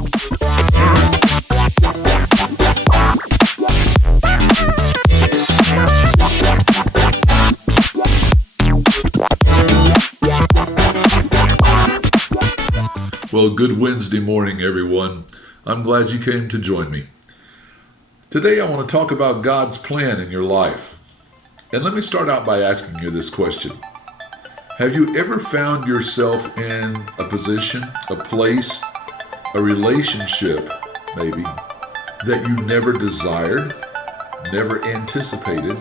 Well, good Wednesday morning, everyone. I'm glad you came to join me. Today, I want to talk about God's plan in your life. And let me start out by asking you this question. Have you ever found yourself in a position, a place, a relationship, maybe, that you never desired, never anticipated,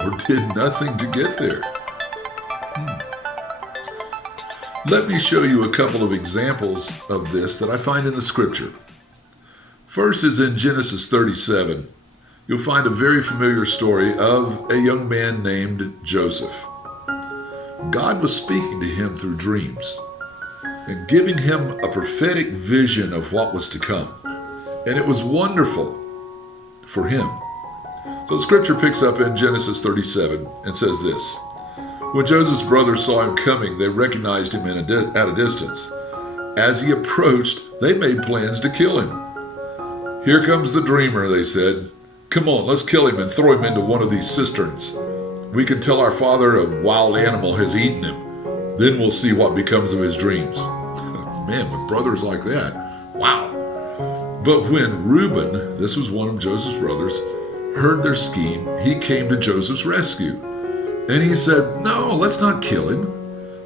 or did nothing to get there? Let me show you a couple of examples of this that I find in the scripture. First is in Genesis 37. You'll find a very familiar story of a young man named Joseph. God was speaking to him through dreams and giving him a prophetic vision of what was to come. And it was wonderful for him. So the scripture picks up in Genesis 37 and says this. When Joseph's brothers saw him coming, they recognized him at a distance. As he approached, they made plans to kill him. Here comes the dreamer, they said. Come on, let's kill him and throw him into one of these cisterns. We can tell our father a wild animal has eaten him. Then we'll see what becomes of his dreams. Man, with brothers like that, wow. But when Reuben, this was one of Joseph's brothers, heard their scheme, he came to Joseph's rescue. And he said, no, let's not kill him.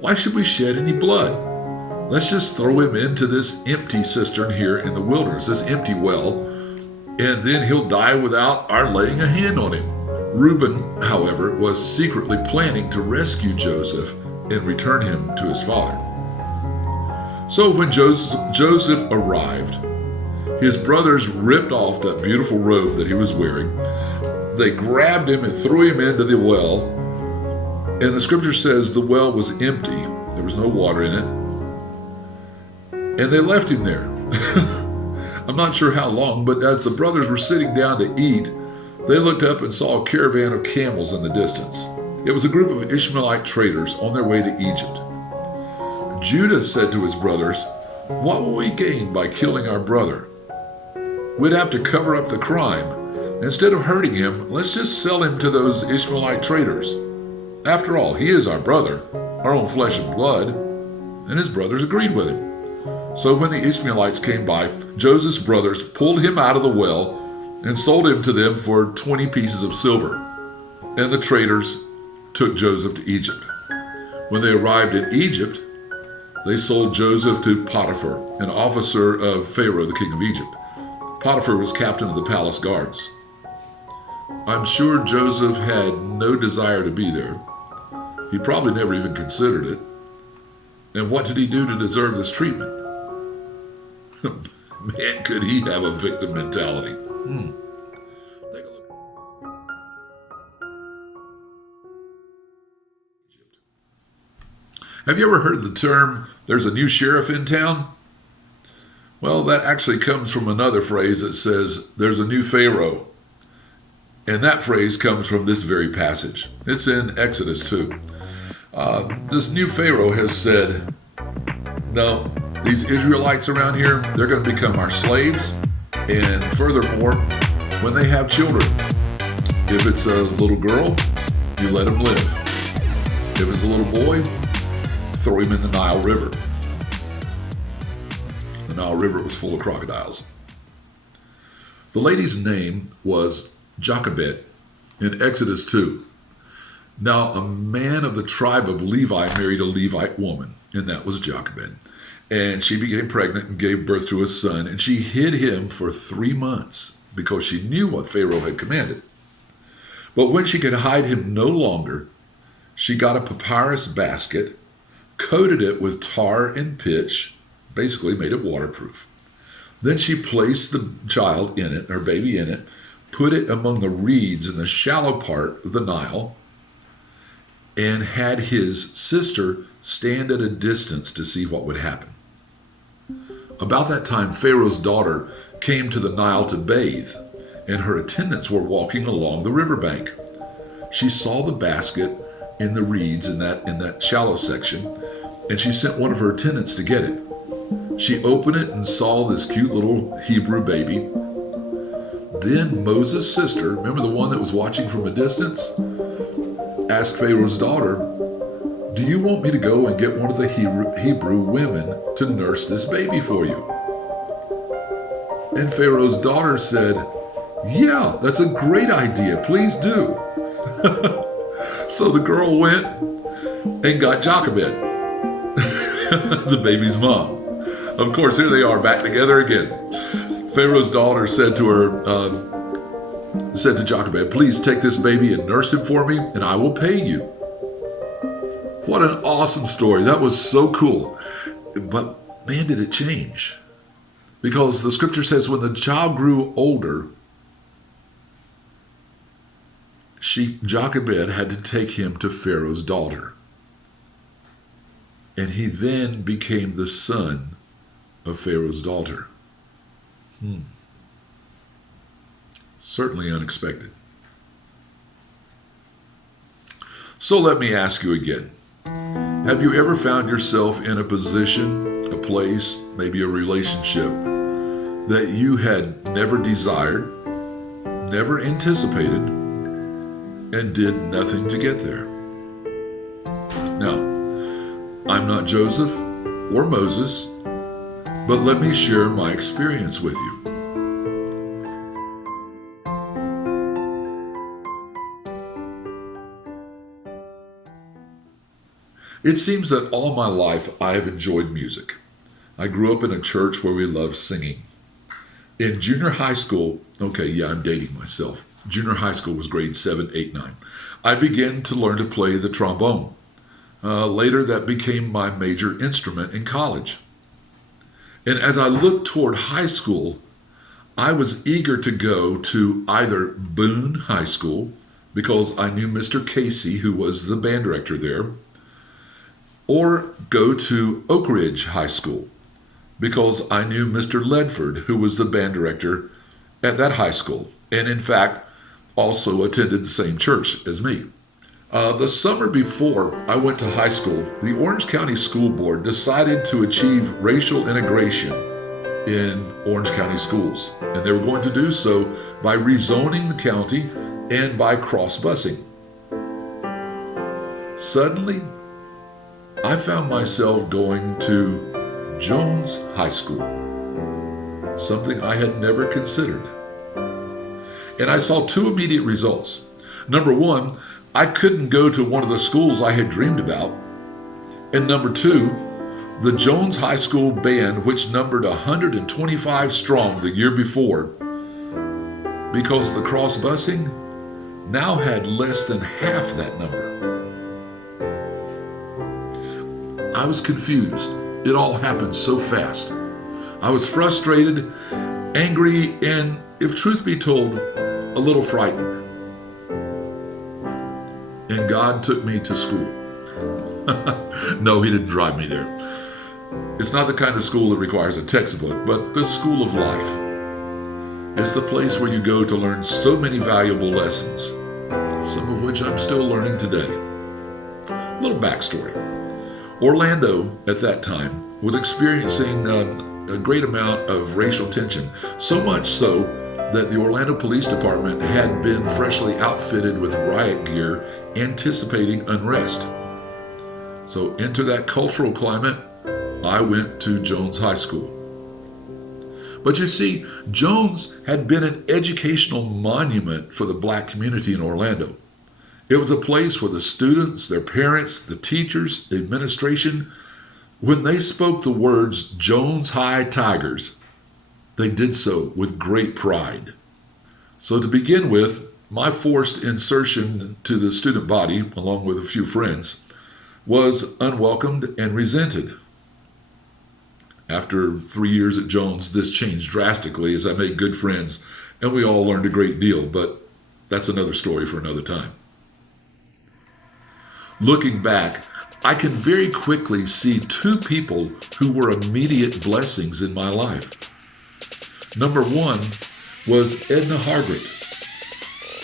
Why should we shed any blood? Let's just throw him into this empty cistern here in the wilderness, this empty well, and then he'll die without our laying a hand on him. Reuben, however, was secretly planning to rescue Joseph and return him to his father. So when Joseph arrived, his brothers ripped off that beautiful robe that he was wearing. They grabbed him and threw him into the well. And the scripture says the well was empty. There was no water in it. And they left him there. I'm not sure how long, but as the brothers were sitting down to eat, they looked up and saw a caravan of camels in the distance. It was a group of Ishmaelite traders on their way to Egypt. Judah said to his brothers, what will we gain by killing our brother? We'd have to cover up the crime. Instead of hurting him, let's just sell him to those Ishmaelite traders. After all, he is our brother, our own flesh and blood. And his brothers agreed with him. So when the Ishmaelites came by, Joseph's brothers pulled him out of the well and sold him to them for 20 pieces of silver. And the traders took Joseph to Egypt. When they arrived in Egypt, they sold Joseph to Potiphar, an officer of Pharaoh, the king of Egypt. Potiphar was captain of the palace guards. I'm sure Joseph had no desire to be there. He probably never even considered it. And what did he do to deserve this treatment? Man, could he have a victim mentality. Take a look. Have you ever heard the term, there's a new sheriff in town? Well, that actually comes from another phrase that says, there's a new Pharaoh. And that phrase comes from this very passage. It's in Exodus 2. This new Pharaoh has said, no, these Israelites around here, they're going to become our slaves. And furthermore, when they have children, if it's a little girl, you let them live. If it's a little boy, throw him in the Nile River. The Nile River was full of crocodiles. The lady's name was Jochebed in Exodus 2. Now, a man of the tribe of Levi married a Levite woman, and that was Jochebed. And she became pregnant and gave birth to a son, and she hid him for 3 months because she knew what Pharaoh had commanded. But when she could hide him no longer, she got a papyrus basket, coated it with tar and pitch, basically made it waterproof. Then she placed the child in it, her baby in it, put it among the reeds in the shallow part of the Nile, and had his sister stand at a distance to see what would happen. About that time, Pharaoh's daughter came to the Nile to bathe, and her attendants were walking along the riverbank. She saw the basket in the reeds in that shallow section, and she sent one of her attendants to get it. She opened it and saw this cute little Hebrew baby. Then Moses' sister, remember the one that was watching from a distance, asked Pharaoh's daughter, "Do you want me to go and get one of the Hebrew women to nurse this baby for you?" And Pharaoh's daughter said, "Yeah, that's a great idea. Please do." So the girl went and got Jochebed, the baby's mom. Of course, here they are back together again. Pharaoh's daughter said to Jochebed, "Please take this baby and nurse him for me, and I will pay you." What an awesome story. That was so cool. But man, did it change. Because the scripture says when the child grew older, Jochebed had to take him to Pharaoh's daughter. And he then became the son of Pharaoh's daughter. Certainly unexpected. So let me ask you again. Have you ever found yourself in a position, a place, maybe a relationship that you had never desired, never anticipated, and did nothing to get there? Now, I'm not Joseph or Moses, but let me share my experience with you. It seems that all my life I have enjoyed music. I grew up in a church where we loved singing. In junior high school, I'm dating myself. Junior high school was grades 7, 8, 9. I began to learn to play the trombone. Later, that became my major instrument in college. And as I looked toward high school, I was eager to go to either Boone High School, because I knew Mr. Casey, who was the band director there, or go to Oak Ridge High School, because I knew Mr. Ledford, who was the band director at that high school, and in fact, also attended the same church as me. The summer before I went to high school, the Orange County School Board decided to achieve racial integration in Orange County schools. And they were going to do so by rezoning the county and by cross-busing. Suddenly, I found myself going to Jones High School, something I had never considered. And I saw two immediate results. Number one, I couldn't go to one of the schools I had dreamed about. And number two, the Jones High School band, which numbered 125 strong the year before, because the cross-busing, now had less than half that number. I was confused. It all happened so fast. I was frustrated, angry, and, if truth be told, a little frightened. And God took me to school. No, he didn't drive me there. It's not the kind of school that requires a textbook, but the school of life. It's the place where you go to learn so many valuable lessons, some of which I'm still learning today. A little backstory. Orlando, at that time, was experiencing a great amount of racial tension, so much so that the Orlando Police Department had been freshly outfitted with riot gear, anticipating unrest. So into that cultural climate, I went to Jones High School. But you see, Jones had been an educational monument for the black community in Orlando. It was a place where the students, their parents, the teachers, the administration, when they spoke the words Jones High Tigers, they did so with great pride. So to begin with, my forced insertion to the student body, along with a few friends, was unwelcomed and resented. After 3 years at Jones, this changed drastically as I made good friends, and we all learned a great deal, but that's another story for another time. Looking back, I can very quickly see two people who were immediate blessings in my life. Number one was Edna Hargret,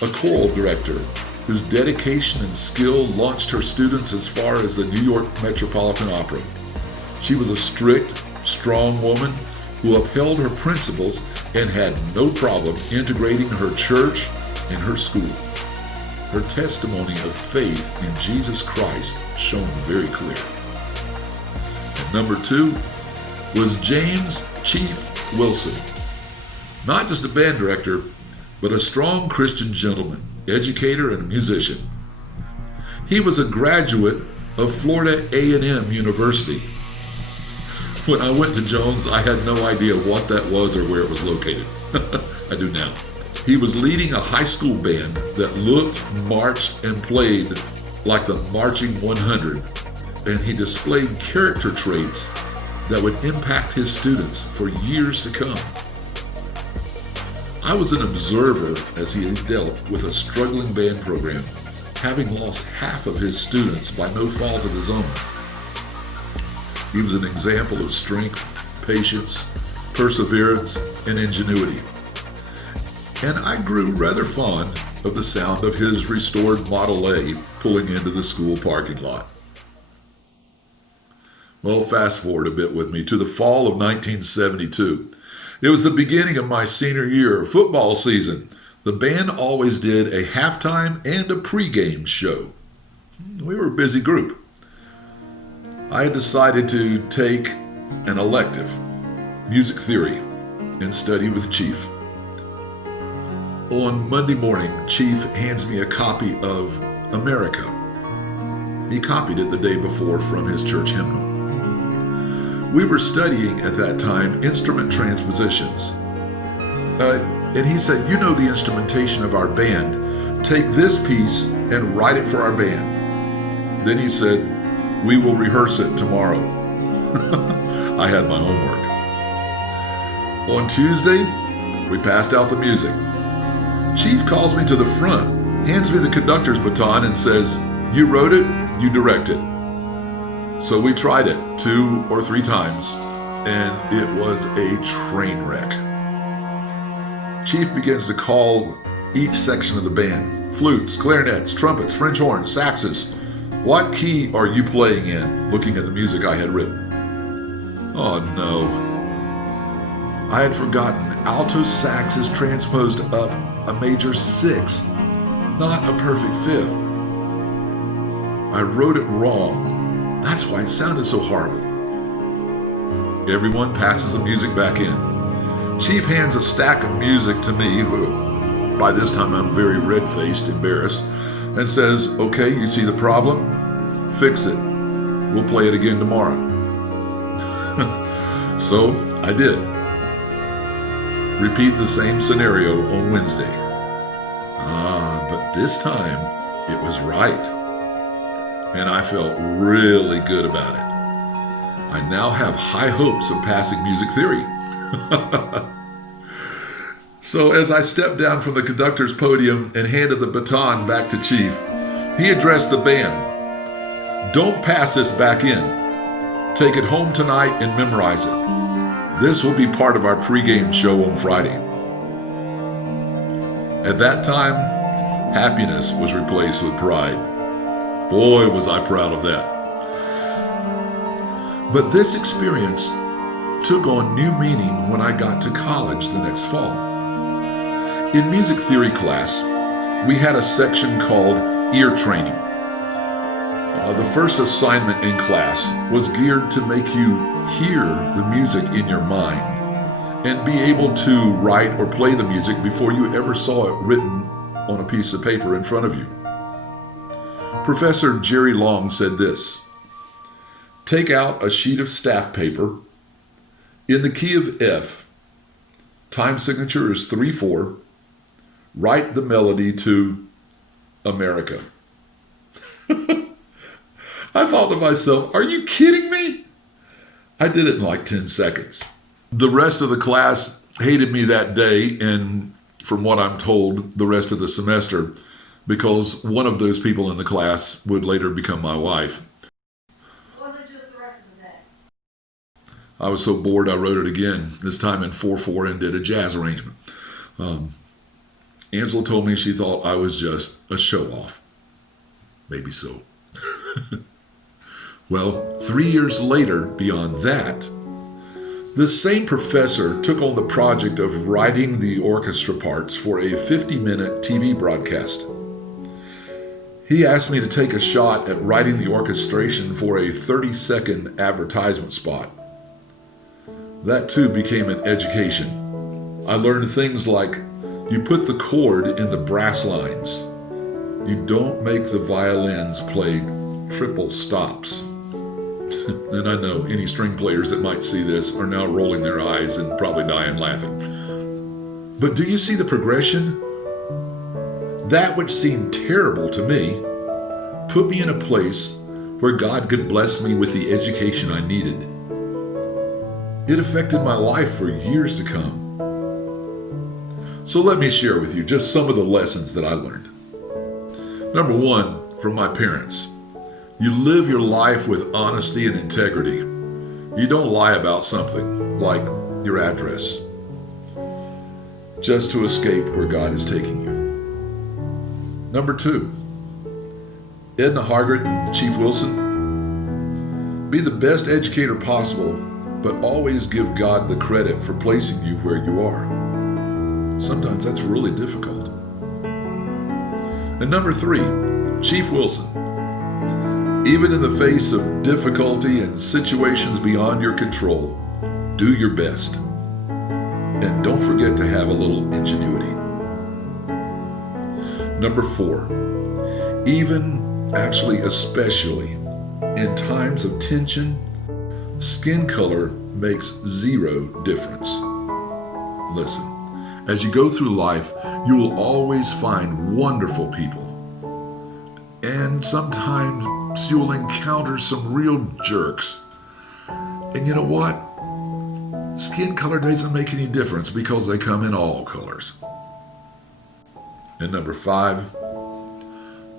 a choral director whose dedication and skill launched her students as far as the New York Metropolitan Opera. She was a strict, strong woman who upheld her principles and had no problem integrating her church and her school. Her testimony of faith in Jesus Christ shone very clear. And number 2 was James Chief Wilson. Not just a band director, but a strong Christian gentleman, educator, and a musician. He was a graduate of Florida A&M University. When I went to Jones, I had no idea what that was or where it was located. I do now. He was leading a high school band that looked, marched, and played like the Marching 100, and he displayed character traits that would impact his students for years to come. I was an observer as he dealt with a struggling band program, having lost half of his students by no fault of his own. He was an example of strength, patience, perseverance, and ingenuity. And I grew rather fond of the sound of his restored Model A pulling into the school parking lot. Well, fast forward a bit with me to the fall of 1972. It was the beginning of my senior year football season. The band always did a halftime and a pregame show. We were a busy group. I had decided to take an elective, music theory, and study with Chief. On Monday morning, Chief hands me a copy of America. He copied it the day before from his church hymnal. We were studying at that time instrument transpositions. And he said, "You know the instrumentation of our band. Take this piece and write it for our band." Then he said, "We will rehearse it tomorrow." I had my homework. On Tuesday, we passed out the music. Chief calls me to the front, hands me the conductor's baton, and says, "You wrote it, you direct it." So we tried it 2 or 3 times, and it was a train wreck. Chief begins to call each section of the band: flutes, clarinets, trumpets, French horns, saxes. "What key are you playing in?" looking at the music I had written. Oh no. I had forgotten alto sax is transposed up a major 6th, not a perfect 5th. I wrote it wrong. That's why it sounded so horrible. Everyone passes the music back in. Chief hands a stack of music to me, who by this time I'm very red-faced, embarrassed, and says, "Okay, you see the problem? Fix it. We'll play it again tomorrow." So I did. Repeat the same scenario on Wednesday. But this time it was right. And I felt really good about it. I now have high hopes of passing music theory. So as I stepped down from the conductor's podium and handed the baton back to Chief, he addressed the band. "Don't pass this back in. Take it home tonight and memorize it. This will be part of our pregame show on Friday." At that time, happiness was replaced with pride. Boy, was I proud of that. But this experience took on new meaning when I got to college the next fall. In music theory class, we had a section called ear training. The first assignment in class was geared to make you hear the music in your mind and be able to write or play the music before you ever saw it written on a piece of paper in front of you. Professor Jerry Long said this: "Take out a sheet of staff paper in the key of F. Time signature is 3/4. Write the melody to America." I thought to myself, are you kidding me? I did it in like 10 seconds. The rest of the class hated me that day, and from what I'm told, the rest of the semester, because one of those people in the class would later become my wife. Was it just the rest of the day? I was so bored I wrote it again, this time in 4/4, and did a jazz arrangement. Angela told me she thought I was just a show-off. Maybe so. Well, 3 years later, beyond that, This same professor took on the project of writing the orchestra parts for a 50-minute TV broadcast. He asked me to take a shot at writing the orchestration for a 30-second advertisement spot. That too became an education. I learned things like you put the chord in the brass lines. You don't make the violins play triple stops. And I know any string players that might see this are now rolling their eyes and probably dying laughing. But do you see the progression? That which seemed terrible to me put me in a place where God could bless me with the education I needed. It affected my life for years to come. So let me share with you just some of the lessons that I learned. Number one, from my parents. You live your life with honesty and integrity. You don't lie about something, like your address, just to escape where God is taking you. Number two, Edna Hargett and Chief Wilson. Be the best educator possible, but always give God the credit for placing you where you are. Sometimes that's really difficult. And number three, Chief Wilson. Even in the face of difficulty and situations beyond your control, do your best. And don't forget to have a little ingenuity. Number four, especially in times of tension, skin color makes zero difference. Listen, as you go through life, you will always find wonderful people. And sometimes you will encounter some real jerks. And you know what? Skin color doesn't make any difference because they come in all colors. And number five,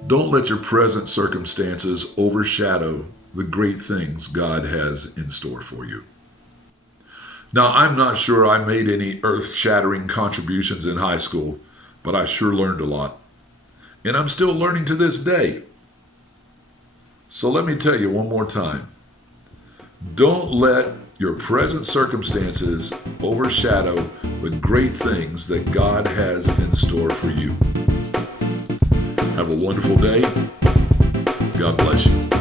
don't let your present circumstances overshadow the great things God has in store for you. Now, I'm not sure I made any earth-shattering contributions in high school, but I sure learned a lot. And I'm still learning to this day. So let me tell you one more time. Don't let your present circumstances overshadow the great things that God has in store for you. Have a wonderful day. God bless you.